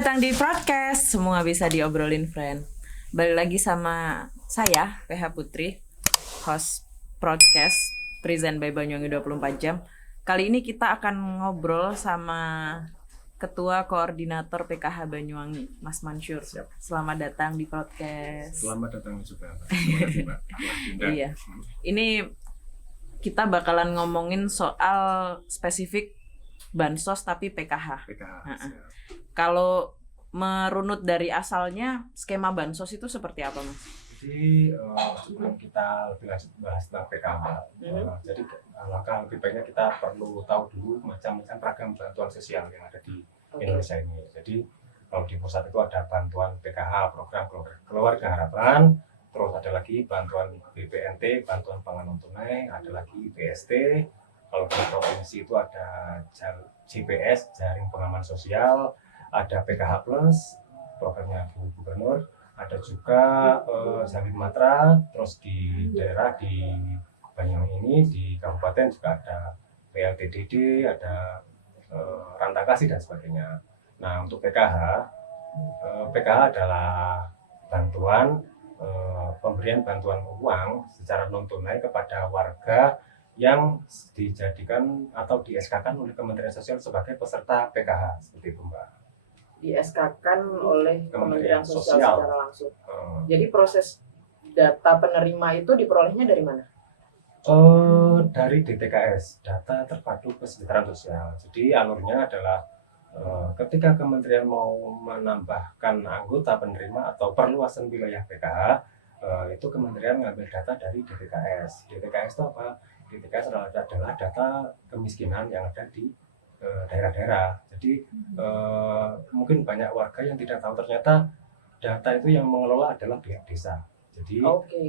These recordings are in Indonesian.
datang di podcast Semua Bisa Diobrolin Friend. Balik lagi sama saya, PH Putri, host podcast present by Banyuwangi 24 Jam. Kali ini kita akan ngobrol sama Ketua Koordinator PKH Banyuwangi, Mas Mansur. Siap. Selamat datang di podcast. Selamat datang juga, Terima kasih, Mbak. Iya. Ini kita bakalan ngomongin soal spesifik bansos tapi PKH. PKH. Kalau merunut dari asalnya, skema bansos itu seperti apa, Mas? Jadi sebelum kita lebih lanjut bahas tentang PKH, jadi langkah lebih baiknya kita perlu tahu dulu macam-macam ragam bantuan sosial yang ada di Indonesia ini. Jadi kalau di pusat itu ada bantuan PKH, program keluarga harapan, terus ada lagi bantuan BPNT, bantuan pangan non tunai, ada lagi BST. Kalau di provinsi itu ada JPS, jaring pengaman sosial, ada PKH Plus, programnya Bu Gubernur, ada juga Jambi Matra, terus di daerah di Banyuwangi ini, di kabupaten juga ada PLTDD, ada Rantakasi dan sebagainya. Nah, untuk PKH adalah bantuan pemberian bantuan uang secara non tunai kepada warga yang dijadikan atau di SK-kan oleh Kementerian Sosial sebagai peserta PKH, seperti itu, Mbak. Di SK-kan oleh Kementerian Sosial secara langsung. Jadi proses data penerima itu diperolehnya dari mana? Dari DTKS, data terpadu kesejahteraan sosial. Jadi alurnya adalah ketika kementerian mau menambahkan anggota penerima atau perluasan wilayah PKH, itu kementerian ngambil data dari DTKS. DTKS itu apa? DTKS adalah data kemiskinan yang ada di daerah-daerah. Jadi mungkin banyak warga yang tidak tahu ternyata data itu yang mengelola adalah pihak desa. Jadi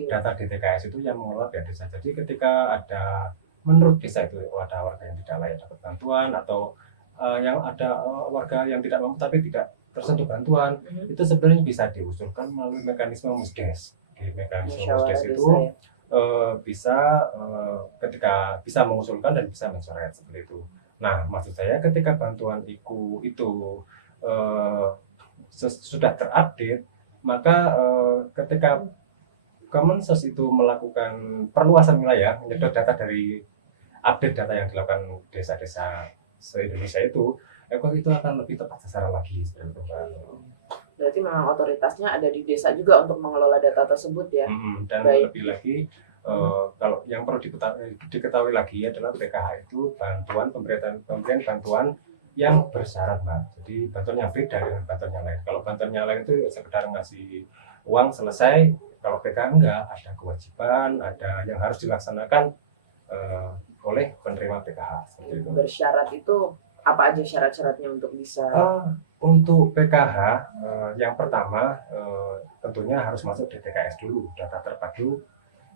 data DTKS itu yang mengelola pihak desa. Jadi ketika ada menurut desa itu ada warga yang tidak layak dapat bantuan atau yang ada warga yang tidak mampu tapi tidak tersentuh bantuan, itu sebenarnya bisa diusulkan melalui mekanisme Musdes. Di mekanisme Musdes itu bisa ketika bisa mengusulkan dan bisa mencoret seperti itu. Nah, maksud saya ketika bantuan itu sudah terupdate, maka ketika Kemensos itu melakukan perluasan wilayah, menyedot data dari update data yang dilakukan desa-desa se-Indonesia itu akan lebih tepat sasaran lagi seperti itu, Pak. Berarti memang otoritasnya ada di desa juga untuk mengelola data tersebut ya. Dan lebih lagi kalau yang perlu diketahui lagi adalah PKH itu pemberian bantuan yang bersyarat, Mbak. Jadi bantuan yang beda dengan bantuan yang lain. Kalau bantuan yang lain itu sekedar ngasih uang selesai, kalau PKH enggak, ada kewajiban, ada yang harus dilaksanakan oleh penerima PKH. Seperti itu. Bersyarat itu apa aja syarat-syaratnya untuk bisa? Untuk PKH yang pertama tentunya harus masuk DTKS dulu, data terpadu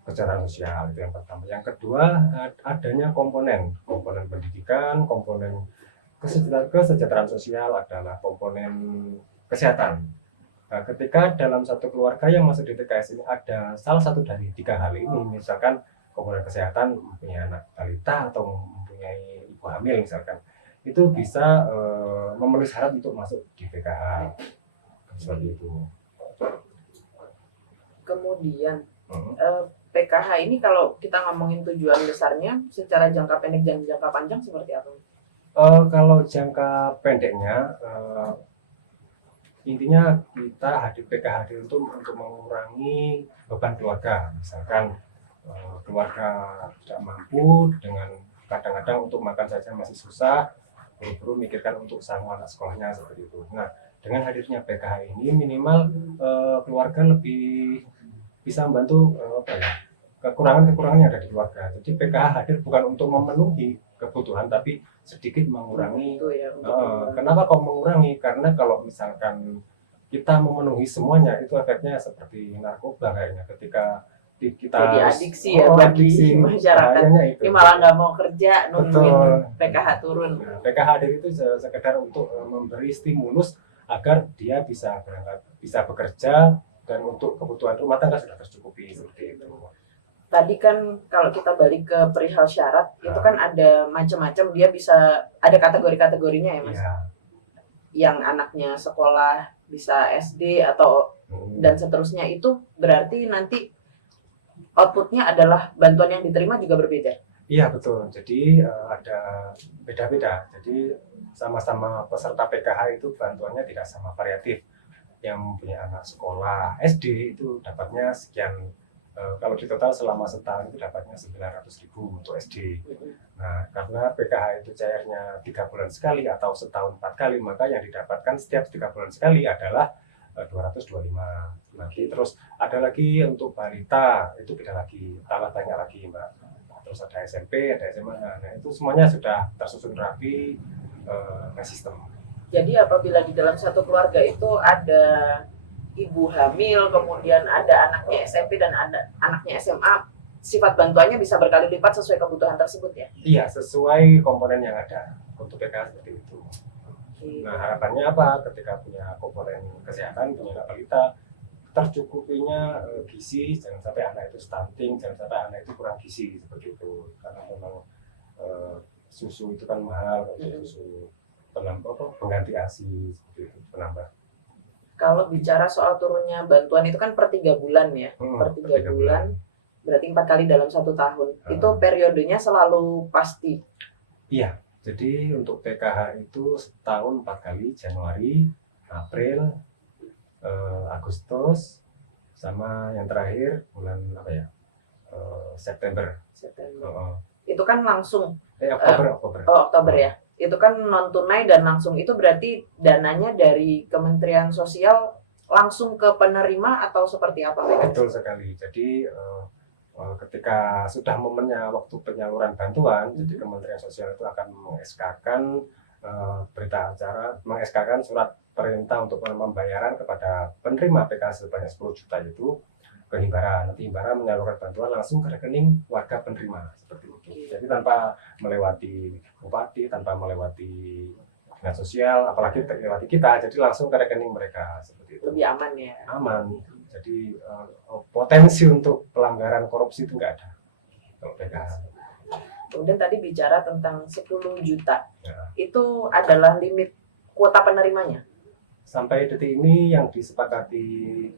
kesejahteraan sosial, itu yang pertama. Yang kedua adanya komponen pendidikan, komponen kesejahteraan sosial, adalah komponen kesehatan. Nah, ketika dalam satu keluarga yang masuk DTKS ini ada salah satu dari 3 hal ini, misalkan komponen kesehatan mempunyai anak balita atau mempunyai ibu hamil misalkan, itu bisa memenuhi syarat untuk masuk di PKH seperti itu. Kemudian PKH ini kalau kita ngomongin tujuan besarnya secara jangka pendek dan jangka panjang seperti apa? Kalau jangka pendeknya intinya kita PKH hadir untuk mengurangi beban keluarga. Misalkan keluarga tidak mampu, dengan kadang-kadang untuk makan saja masih susah, buru-buru mikirkan untuk sanggup anak sekolahnya seperti itu. Nah, dengan hadirnya PKH ini minimal keluarga lebih bisa membantu kekurangan-kekurangan yang ada di keluarga. Jadi PKH hadir bukan untuk memenuhi kebutuhan, tapi sedikit mengurangi. Kenapa kok mengurangi? Karena kalau misalkan kita memenuhi semuanya, itu efeknya seperti narkoba kayaknya. Ketika kita jadi adiksi bagi masyarakat. Ini malah nggak mau kerja, nungguin PKH turun. Nah, PKH hadir itu sekedar untuk memberi stimulus agar dia bisa berangkat, bisa bekerja, dan untuk kebutuhan rumah tangga sudah tercukupi seperti itu. Tadi kan kalau kita balik ke perihal syarat, itu kan ada macam-macam, dia bisa ada kategori-kategorinya ya, Mas? Ya. yang anaknya sekolah bisa SD atau dan seterusnya, itu berarti nanti outputnya adalah bantuan yang diterima juga berbeda. Iya betul. Jadi ada beda-beda. Jadi sama-sama peserta PKH itu bantuannya tidak sama variatif. Yang punya anak sekolah SD itu dapatnya sekian. Kalau di total selama setahun itu dapatnya 900.000 untuk SD. Nah, karena PKH itu cairnya 3 bulan sekali atau setahun 4 kali, maka yang didapatkan setiap 3 bulan sekali adalah 225. Nanti terus ada lagi untuk balita, itu beda lagi, tambah banyak lagi Mbak. Terus ada SMP, ada SMA, nah itu semuanya sudah tersusun rapi sistem. Jadi apabila di dalam satu keluarga itu ada ibu hamil, kemudian ada anaknya SMP dan ada anaknya SMA, sifat bantuannya bisa berkali lipat sesuai kebutuhan tersebut ya? Iya, sesuai komponen yang ada untuk PKH seperti itu. Nah, harapannya apa? Ketika punya komponen kesehatan, punya anak balita, tercukupinya gizi, jangan sampai anak itu stunting, jangan sampai anak itu kurang gizi seperti itu. Karena memang susu itu kan mahal, susu pengganti ASI seperti itu, penambah. Kalau bicara soal turunnya bantuan itu kan per 3 bulan ya, per 3 bulan, berarti 4 kali dalam 1 tahun. Itu periodenya selalu pasti? Iya, jadi untuk PKH itu setahun 4 kali, Januari, April, Agustus, sama yang terakhir bulan apa ya, September. Itu kan langsung Oktober ya. Itu kan non tunai dan langsung, itu berarti dananya dari Kementerian Sosial langsung ke penerima atau seperti apa? Betul sekali. Jadi ketika sudah momennya waktu penyaluran bantuan, jadi Kementerian Sosial itu akan meng-SK-kan berita acara, meng-SK-kan surat perintah untuk pembayaran kepada penerima PKH sebanyak 10 juta itu ke Himbara. Nanti Himbara menyalurkan bantuan langsung ke rekening warga penerima seperti itu. Jadi tanpa melewati bupati, tanpa melewati dinas sosial, apalagi melewati kita, jadi langsung ke rekening mereka seperti itu. Lebih aman ya? Aman. Jadi potensi untuk pelanggaran korupsi itu nggak ada kalau PKH. Kemudian tadi bicara tentang 10 juta, ya. Itu adalah limit kuota penerimanya? Sampai detik ini yang disepakati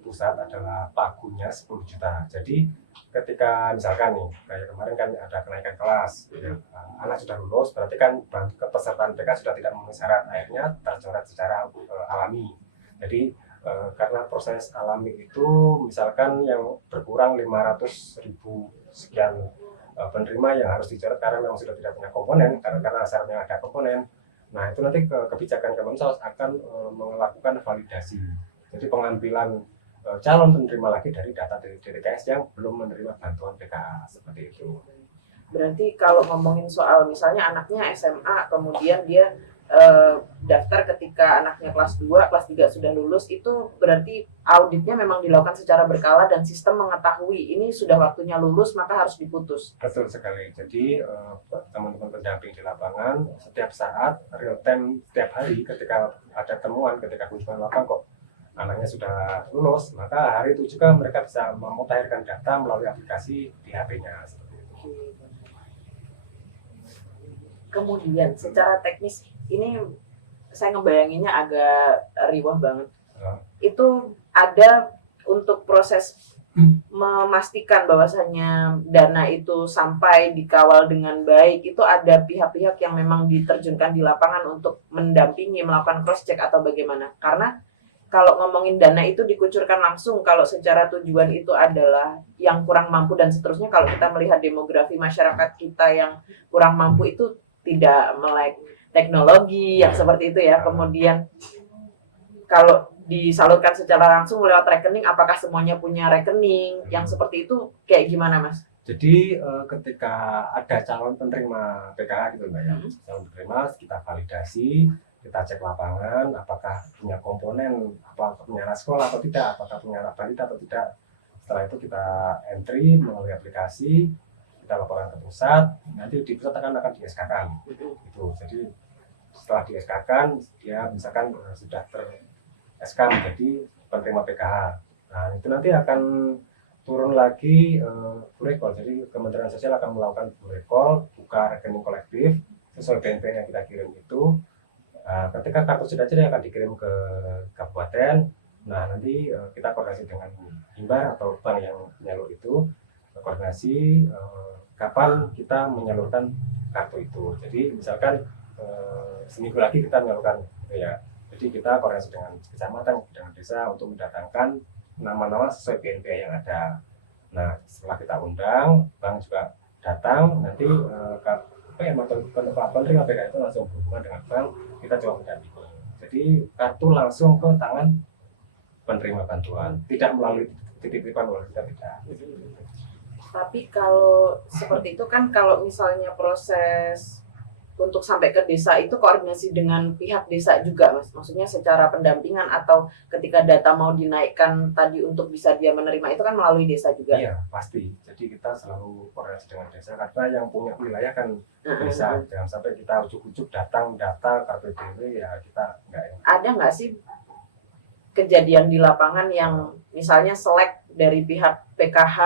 pusat adalah pagunya 10 juta. Jadi ketika misalkan nih, kayak kemarin kan ada kenaikan kelas, ya, anak sudah lulus, berarti kan kepesertaan PKH sudah tidak memenuhi syarat, akhirnya tercoret secara alami. Jadi karena proses alami itu misalkan yang berkurang 500.000 sekian penerima yang harus dicoret karena memang sudah tidak punya komponen, karena syaratnya ada komponen. Nah itu nanti kebijakan Kemensos akan melakukan validasi. Jadi pengambilan calon penerima lagi dari data dari DTKS yang belum menerima bantuan PKH seperti itu. Berarti kalau ngomongin soal misalnya anaknya SMA, kemudian dia daftar ketika anaknya kelas 2, kelas 3 sudah lulus, itu berarti auditnya memang dilakukan secara berkala dan sistem mengetahui ini sudah waktunya lulus maka harus diputus. Betul sekali. Jadi teman-teman pendamping di lapangan setiap saat, real time, setiap hari ketika ada temuan, ketika kunjungan lapangan kok anaknya sudah lulus, maka hari itu juga mereka bisa memutakhirkan data melalui aplikasi di HP-nya seperti itu. Kemudian secara teknis ini saya ngebayanginnya agak riwah banget. Itu ada untuk proses memastikan bahwasannya dana itu sampai dikawal dengan baik, itu ada pihak-pihak yang memang diterjunkan di lapangan untuk mendampingi, melakukan cross check atau bagaimana? Karena kalau ngomongin dana itu dikucurkan langsung, kalau secara tujuan itu adalah yang kurang mampu dan seterusnya, kalau kita melihat demografi masyarakat kita yang kurang mampu itu tidak melek teknologi yang seperti itu ya. Kemudian kalau disalurkan secara langsung lewat rekening, apakah semuanya punya rekening yang seperti itu, kayak gimana Mas? Jadi ketika ada calon penerima PKH gitu Mbak ya, calon penerima kita validasi, kita cek lapangan apakah punya komponen, apakah punya anak sekolah atau tidak, apakah punya anak balita atau tidak. Setelah itu kita entry melalui aplikasi, kita laporan ke pusat, nanti di pusat akan di-SK-kan gitu. Jadi setelah di-SK-kan dia misalkan sudah ter-SK menjadi penerima PKH. Nah itu nanti akan turun lagi full recall. Jadi Kementerian Sosial akan melakukan full recall, buka rekening kolektif sesuai BNPN yang kita kirim itu. Nah, ketika kartu sudah jadi akan dikirim ke kabupaten. Nah, nanti kita koordinasi dengan Himbar atau bank yang menyalur itu, koordinasi kapan kita menyalurkan kartu itu. Jadi misalkan seminggu lagi kita menyalurkan, ya. Jadi kita koordinasi dengan kecamatan, dengan desa untuk mendatangkan nama-nama sesuai BNPA yang ada. Nah, setelah kita undang, bank juga datang, nanti penerima PKH itu langsung berhubungan dengan bank, kita coba mendampingi. Jadi kartu langsung ke tangan penerima bantuan, tidak melalui titipan melalui kita, tidak. Tapi kalau seperti itu kan, kalau misalnya proses untuk sampai ke desa itu koordinasi dengan pihak desa juga, Mas. Maksudnya secara pendampingan atau ketika data mau dinaikkan tadi untuk bisa dia menerima itu kan melalui desa juga. Iya, pasti. Jadi kita selalu koordinasi dengan desa karena yang punya wilayah kan desa. Jangan sampai kita ujuk-ujuk datang data KPDW, ya kita enggak. Ada nggak sih kejadian di lapangan yang misalnya selek dari pihak PKH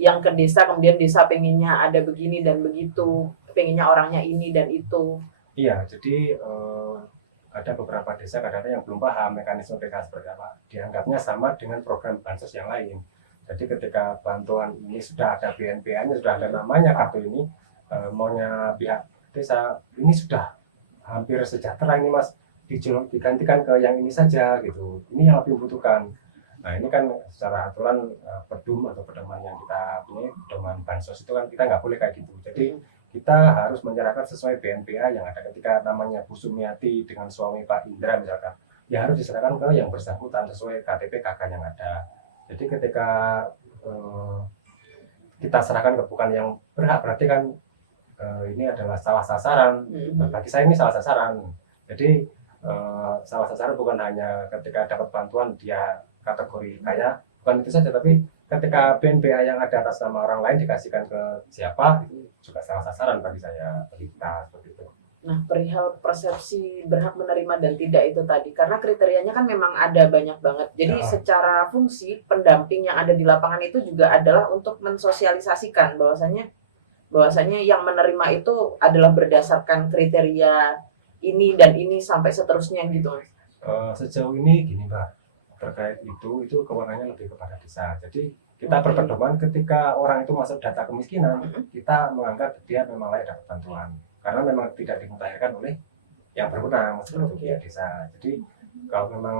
yang ke desa, kemudian desa pengennya ada begini dan begitu, pengennya orangnya ini dan itu? Iya, jadi ada beberapa desa kadang-kadang yang belum paham mekanisme PKH seperti apa. Dianggapnya sama dengan program bansos yang lain. Jadi ketika bantuan ini sudah ada BNPA-nya, sudah ada namanya kartu ini, maunya pihak desa, ini sudah hampir sejahtera ini Mas, digantikan ke yang ini saja gitu. Ini yang lebih membutuhkan. Nah, ini kan secara aturan pedum atau pedoman yang kita punya, pedoman bansos itu kan kita nggak boleh kayak gitu. Jadi kita harus menyerahkan sesuai BNPA yang ada. Ketika namanya Bu Sumiati dengan suami Pak Indra misalkan, ya harus diserahkan ke yang bersangkutan sesuai KTP KK yang ada. Jadi ketika kita serahkan ke bukan yang berhak, berarti kan ini adalah salah sasaran. Bagi saya ini salah sasaran. Jadi salah sasaran bukan hanya ketika dapat bantuan dia kategori kaya, bukan itu saja, tapi ketika BNPA yang ada atas nama orang lain dikasihkan ke siapa, itu juga salah sasaran bagi saya, bagi kita, seperti itu. Nah, perihal persepsi berhak menerima dan tidak itu tadi, karena kriterianya kan memang ada banyak banget. Jadi secara fungsi pendamping yang ada di lapangan itu juga adalah untuk mensosialisasikan bahwasanya yang menerima itu adalah berdasarkan kriteria ini dan ini sampai seterusnya gitu. Sejauh ini gini Mbak, terkait itu kewenangannya lebih kepada desa. Jadi kita berpedoman ketika orang itu masuk data kemiskinan, kita menganggap dia memang layak dapat bantuan karena memang tidak dimutahirkan oleh yang berwenang seperti pihak desa. Jadi kalau memang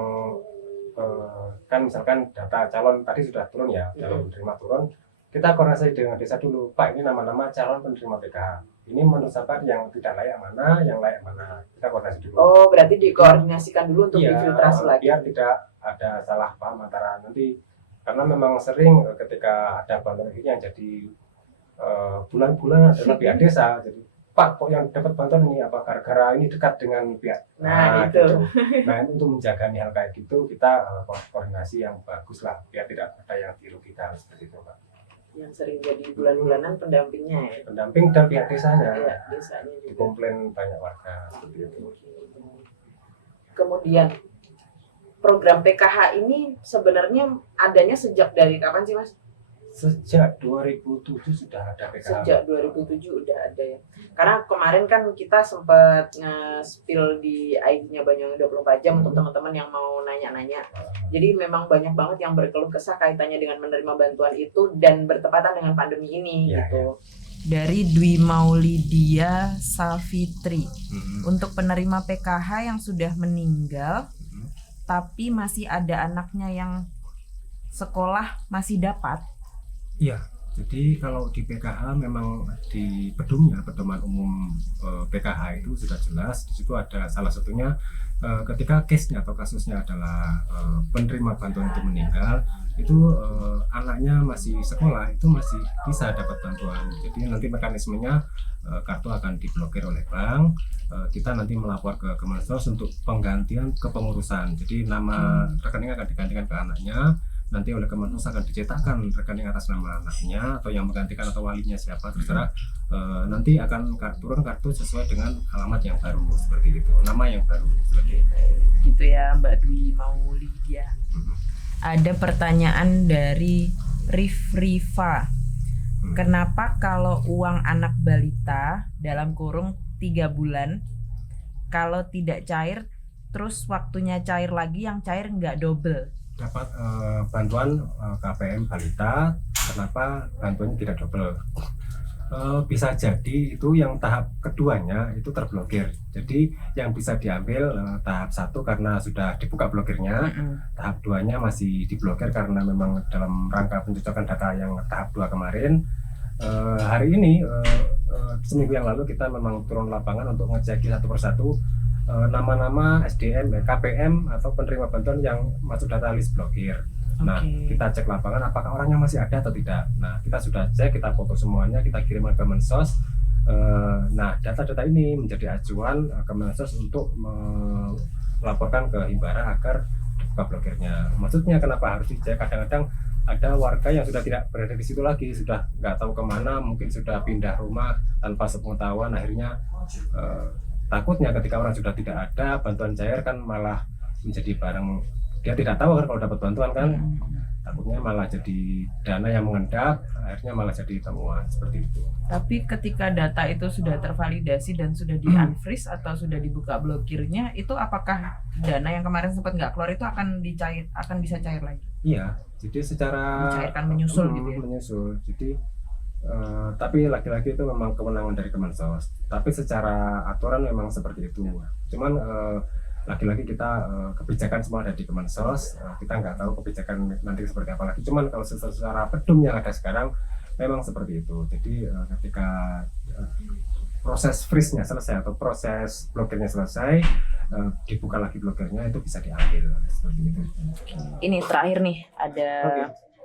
kan misalkan data calon tadi sudah turun ya, calon penerima turun, kita koordinasi dengan desa dulu, Pak ini nama-nama calon penerima PKH. Ini menurut sahabat yang tidak layak mana, yang layak mana, kita koordinasi dulu. Oh, berarti dikoordinasikan dulu untuk difiltrasi lagi. Biar tidak ada salah paham antara nanti, karena memang sering ketika ada bantuan ini yang jadi bulan-bulan adalah pihak desa. Jadi Pak kok yang dapat bantuan ini apa gara-gara ini dekat dengan pihak. Nah itu. Nah untuk menjaga hal kayak gitu kita koordinasi yang bagus lah, biar tidak ada yang dirugikan seperti itu Pak. Yang sering jadi bulan-bulanan pendampingnya ya. Pendamping dan pihak desanya. Iya, desanya juga. Komplain banyak warga seperti itu. Kemudian program PKH ini sebenarnya adanya sejak dari kapan sih Mas? Sejak 2007 sudah ada PKH. Sejak 2007 udah ada ya. Karena kemarin kan kita sempat nge-spill di ID-nya Banyuwangi 24 Jam untuk teman-teman yang mau nanya-nanya. Jadi memang banyak banget yang berkeluh kesah kaitannya dengan menerima bantuan itu dan bertepatan dengan pandemi ini gitu. Dari Dwi Maulidia Savitri. Untuk penerima PKH yang sudah meninggal tapi masih ada anaknya yang sekolah masih dapat. Iya, jadi kalau di PKH memang di pedumnya, pedoman umum PKH itu sudah jelas. Di situ ada salah satunya ketika case-nya atau kasusnya adalah penerima bantuan itu meninggal, itu anaknya masih sekolah, itu masih bisa dapat bantuan. Jadi nanti mekanismenya kartu akan diblokir oleh bank, kita nanti melapor ke Kemensos untuk penggantian kepengurusan. Jadi nama rekening akan digantikan ke anaknya. Nanti oleh Kemensos akan dicetakkan rekening atas nama anaknya atau yang menggantikan atau walinya siapa terserah. Nanti akan turun kartu sesuai dengan alamat yang baru seperti itu, nama yang baru seperti itu. Gitu ya Mbak Dwi Maulidia. Ada pertanyaan dari Rifa. Kenapa kalau uang anak balita dalam kurung 3 bulan kalau tidak cair terus waktunya cair lagi, yang cair nggak double? Dapat bantuan KPM Balita, kenapa bantuannya tidak double? Bisa jadi itu yang tahap keduanya itu terblokir. Jadi yang bisa diambil tahap 1 karena sudah dibuka blokirnya, tahap 2-nya masih diblokir karena memang dalam rangka pencocokan data yang tahap 2 kemarin. Hari ini seminggu yang lalu kita memang turun lapangan untuk ngecek satu persatu nama-nama SDM, KPM atau penerima bantuan yang masuk data list blokir. Nah, kita cek lapangan apakah orangnya masih ada atau tidak. Nah, kita sudah cek, kita foto semuanya, kita kirimkan ke Mensos. Nah, data-data ini menjadi acuan ke Mensos untuk melaporkan ke Himbara agar dibuka blokirnya. Maksudnya kenapa harus dicek? Kadang-kadang ada warga yang sudah tidak berada di situ lagi, sudah nggak tahu kemana, mungkin sudah pindah rumah tanpa sepengetahuan. Akhirnya takutnya ketika orang sudah tidak ada, bantuan cair kan malah menjadi barang dia tidak tahu kan kalau dapat bantuan kan, takutnya malah jadi dana yang mengendap, akhirnya malah jadi temuan seperti itu. Tapi ketika data itu sudah tervalidasi dan sudah di unfreeze atau sudah dibuka blokirnya, itu apakah dana yang kemarin sempat nggak keluar itu akan bisa cair lagi? Iya, jadi secara mencairkan, menyusul gitu ya? Menyusul. Jadi tapi lagi-lagi itu memang kewenangan dari Kemensos. Tapi secara aturan memang seperti itu. Cuman lagi-lagi kita kebijakan semua ada di Kemensos. Kita nggak tahu kebijakan nanti seperti apa lagi. Cuman kalau secara pedum yang ada sekarang memang seperti itu. Jadi ketika proses freeze-nya selesai atau proses blokirnya selesai, dibuka lagi blokirnya itu bisa diambil seperti itu. Ini terakhir nih, ada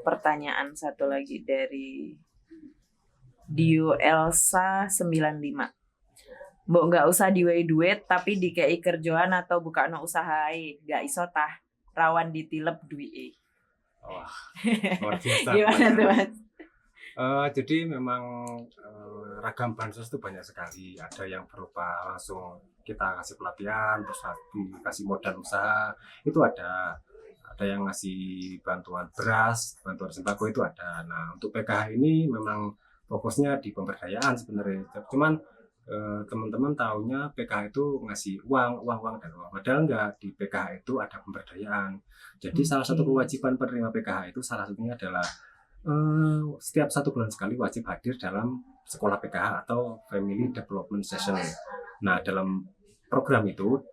pertanyaan satu lagi dari Dio Elsa 95. Mbok nggak usah diwehi duit tapi dikei kerjaan atau buka no usaha nggak iso tah rawan ditilep duit. Wah, luar biasa. Gimana tuh Mas? Jadi memang ragam bansos itu banyak sekali. Ada yang berupa langsung kita kasih pelatihan, terus dikasih modal usaha, itu ada. Ada yang ngasih bantuan beras, bantuan sembako itu ada. Nah, untuk PKH ini memang fokusnya di pemberdayaan sebenarnya. Cuman teman-teman tahunya PKH itu ngasih uang dan uang. Padahal enggak, di PKH itu ada pemberdayaan. Jadi salah satu kewajiban penerima PKH itu salah satunya adalah setiap 1 bulan sekali wajib hadir dalam sekolah PKH atau Family Development Session. Nah, dalam program itu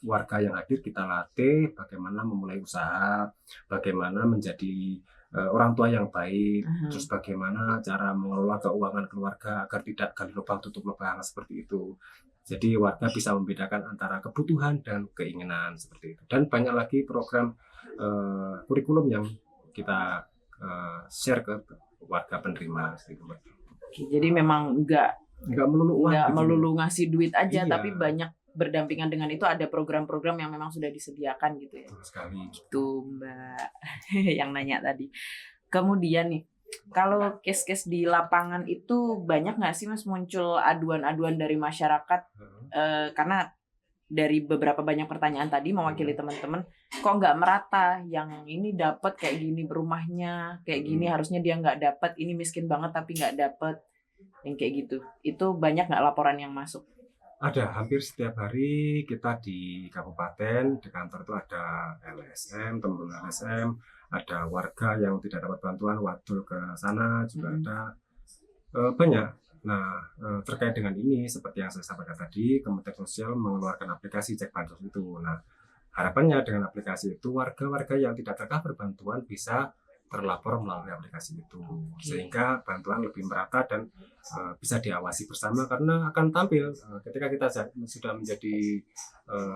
warga yang hadir kita latih bagaimana memulai usaha, bagaimana menjadi orang tua yang baik, terus bagaimana cara mengelola keuangan keluarga agar tidak gali lubang tutup lubang seperti itu. Jadi warga bisa membedakan antara kebutuhan dan keinginan seperti itu. Dan banyak lagi program kurikulum yang kita share ke warga penerima seperti itu. Jadi memang nggak melulu ngasih duit aja, iya. Tapi banyak berdampingan dengan itu ada program-program yang memang sudah disediakan gitu ya. Betul sekali. Gitu Mbak yang nanya tadi. Kemudian nih, kalau case-case di lapangan itu banyak nggak sih Mas muncul aduan-aduan dari masyarakat? Karena dari beberapa banyak pertanyaan tadi mewakili teman-teman, kok nggak merata, yang ini dapat kayak gini berumahnya, kayak gini harusnya dia nggak dapat, ini miskin banget tapi nggak dapat, yang kayak gitu. Itu banyak nggak laporan yang masuk? Ada, hampir setiap hari kita di kabupaten, di kantor itu ada LSM, teman LSM, ada warga yang tidak dapat bantuan, wadul ke sana juga ada, banyak. Nah, terkait dengan ini, seperti yang saya sampaikan tadi, Kementerian Sosial mengeluarkan aplikasi Cek Bansos itu. Nah, harapannya dengan aplikasi itu, warga-warga yang tidak tercover bantuan bisa terlapor melalui aplikasi itu, sehingga bantuan lebih merata dan bisa diawasi bersama, karena akan tampil ketika kita sudah menjadi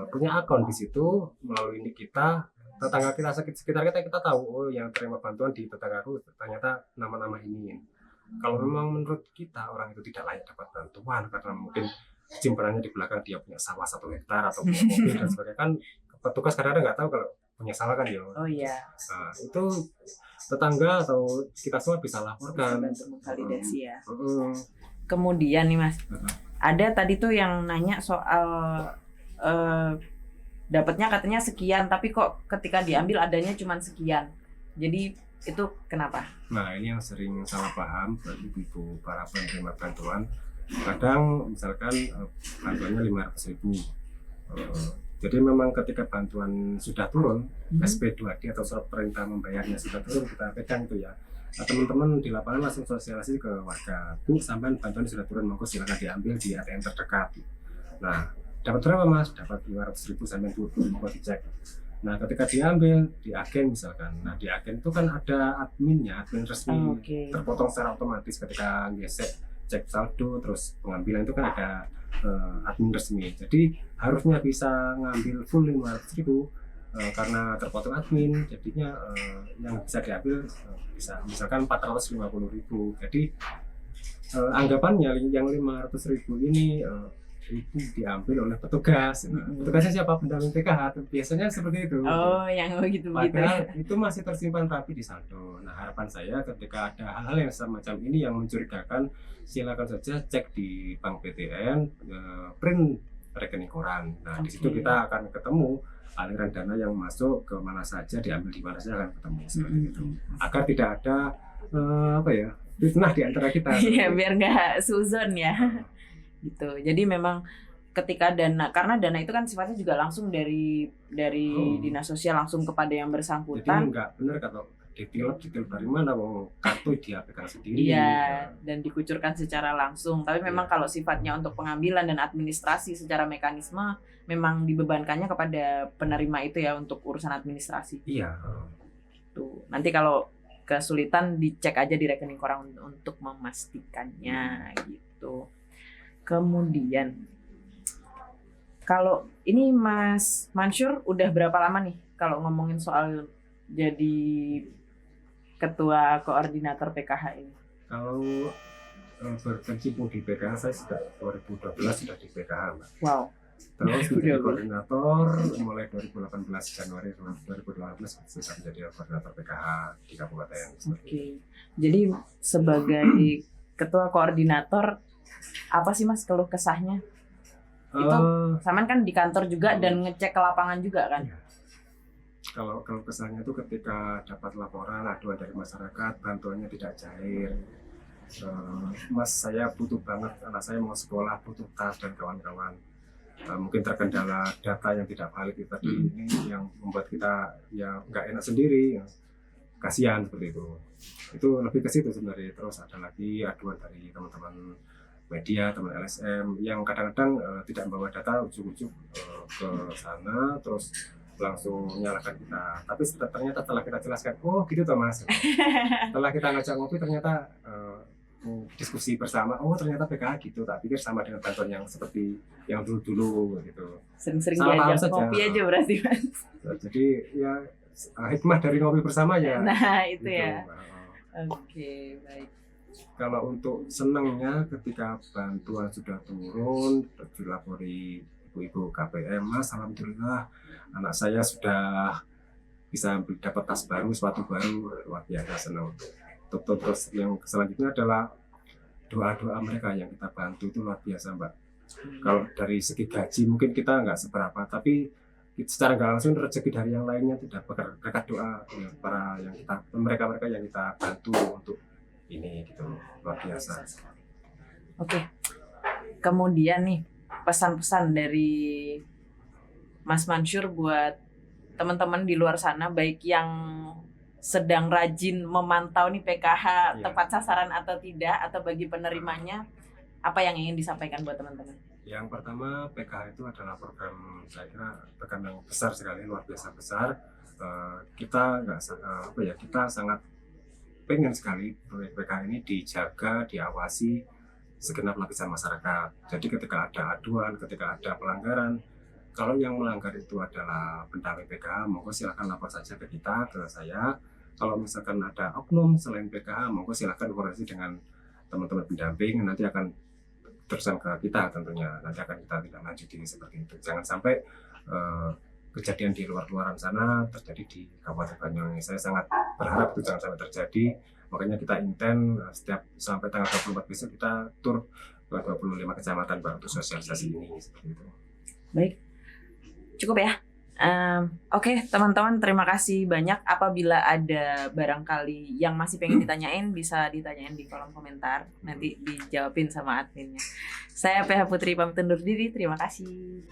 punya akun di situ, melalui ini kita, tetangga kita sekitar kita tahu, oh yang terima bantuan di tetanggaku ternyata nama-nama ini. Kalau memang menurut kita orang itu tidak layak dapat bantuan karena mungkin simpanannya di belakang dia punya sawah 1 hektar atau punya mobil dan sebagainya, kan petugas kadang-kadang nggak tahu kalau punya sawah kan ya. Oh iya. Nah, itu tetangga atau kita semua bisa laporkan. Bantu validasi ya. Kemudian nih Mas, ada tadi tuh yang nanya soal dapatnya katanya sekian, tapi kok ketika diambil adanya cuma sekian. Jadi itu kenapa? Nah, ini yang sering salah paham bagi ibu para penerima bantuan. Kadang misalkan bantuannya 500.000, Jadi memang ketika bantuan sudah turun, Hmm. SP2D atau surat perintah membayarnya sudah turun, kita pegang itu ya. Nah, teman-teman di lapangan langsung sosialisasi ke warga, Bu, sampai bantuan sudah turun, monggo silakan diambil di ATM terdekat. Nah, dapat berapa Mas? Dapat 500.000 sampai Bu, monggo dicek. Nah, ketika diambil di agen misalkan, nah di agen itu kan ada adminnya, admin resmi, Oke. terpotong secara otomatis ketika gesek cek saldo, terus pengambilan itu kan ada admin resmi. Jadi harusnya bisa ngambil full 500.000 karena terpotong admin, jadinya yang bisa diambil bisa misalkan 450.000. Jadi anggapannya yang 500.000 ini itu diambil oleh petugas. Nah, petugasnya siapa? Pendamping PKH. Biasanya seperti itu. Oh, yang begitu-begitu. Padahal itu masih tersimpan rapi di saldo. Nah, harapan saya ketika ada hal-hal yang semacam ini yang mencurigakan, silakan saja cek di Bank BTN, print rekening koran. Nah, di situ Oke. kita akan ketemu aliran dana yang masuk ke mana saja, diambil di mana saja akan ketemu seperti itu. Agar tidak ada fitnah di antara kita. Iya, biar nggak suzon ya. Gitu. Jadi memang ketika karena dana itu kan sifatnya juga langsung dari dinas sosial langsung kepada yang Jadi bersangkutan. nggak benar kalau detail dari mana, mau kartu dia pegang sendiri. Iya, dan dikucurkan secara langsung. Tapi memang kalau sifatnya untuk pengambilan dan administrasi secara mekanisme memang dibebankannya kepada penerima itu ya untuk urusan administrasi. Iya. Tuh. Nanti kalau kesulitan dicek aja di rekening koran untuk memastikannya gitu. Kemudian kalau ini Mas Mansyur udah berapa lama nih kalau ngomongin soal jadi ketua koordinator PKH ini? Kalau berkecimpung di PKH saya sejak 2012 sudah di PKH, Mbak. Wow. Terus menjadi 2012. koordinator mulai 2018 Januari 2018 sudah menjadi koordinator PKH di kabupaten. Oke. Jadi sebagai ketua koordinator apa sih Mas keluh kesahnya? Itu Saman kan di kantor juga dan ngecek ke lapangan juga kan? Iya. Kalau kesannya itu ketika dapat laporan aduan dari masyarakat, bantuannya tidak cair. Mas, saya butuh banget, anak saya mau sekolah, butuh tas dan kawan-kawan. Mungkin terkendala data yang tidak valid tadi ini yang membuat kita ya nggak enak sendiri, kasihan seperti itu. Itu lebih ke situ sebenarnya. Terus ada lagi aduan dari teman-teman media, teman LSM yang kadang-kadang tidak membawa data, ujuk-ujuk ke sana terus langsung menyalahkan kita. Tapi ternyata setelah kita jelaskan, oh gitu toh Mas. Setelah kita ngajak ngopi ternyata diskusi bersama, oh ternyata PKH gitu, tak pikir sama dengan bantuan yang seperti yang dulu-dulu gitu. Sering-sering Salah paham diajak saja. kopi aja berarti Mas. Jadi ya hikmah dari ngopi bersama ya. Nah itu gitu. ya. Oke, baik. Kalau untuk senangnya ketika bantuan sudah turun, dilapori ibu-ibu KPM, Mas, alhamdulillah anak saya sudah bisa dapat tas baru, sepatu baru, luar biasa senang. Terus yang selanjutnya adalah doa-doa mereka yang kita bantu itu luar biasa, Mbak. Kalau dari segi gaji mungkin kita nggak seberapa, tapi secara nggak langsung rezeki dari yang lainnya tidak berkat doa ya, para yang kita mereka yang kita bantu untuk ini gitu, luar biasa. Oke. Kemudian nih pesan-pesan dari Mas Mansyur buat teman-teman di luar sana, baik yang sedang rajin memantau nih PKH tepat sasaran atau tidak, atau bagi penerimanya, apa yang ingin disampaikan buat teman-teman? Yang pertama, PKH itu adalah program, saya kira program yang besar sekali, luar biasa besar. Kita kita sangat pengen sekali proyek PKH ini dijaga, diawasi segenap lapisan masyarakat. Jadi ketika ada aduan, ketika ada pelanggaran, kalau yang melanggar itu adalah pendamping PKH, monggo silakan lapor saja ke kita, ke saya. Kalau misalkan ada oknum selain PKH, monggo silakan koordinasi dengan teman-teman pendamping, nanti akan terusan ke kita tentunya, nanti akan kita tidak lanjuti seperti itu. Jangan sampai kejadian di luar-luaran sana terjadi di Kabupaten Banyuwangi. Saya sangat berharap itu jangan sampai terjadi. Makanya kita intent setiap sampai tanggal 24 besok kita tur ke 25 kecamatan untuk sosialisasi ini seperti itu. Baik, cukup ya. Oke, teman-teman, terima kasih banyak. Apabila ada barangkali yang masih pengen ditanyain, bisa ditanyain di kolom komentar. Nanti dijawabin sama adminnya. Saya PH Putri pamit undur diri. Terima kasih.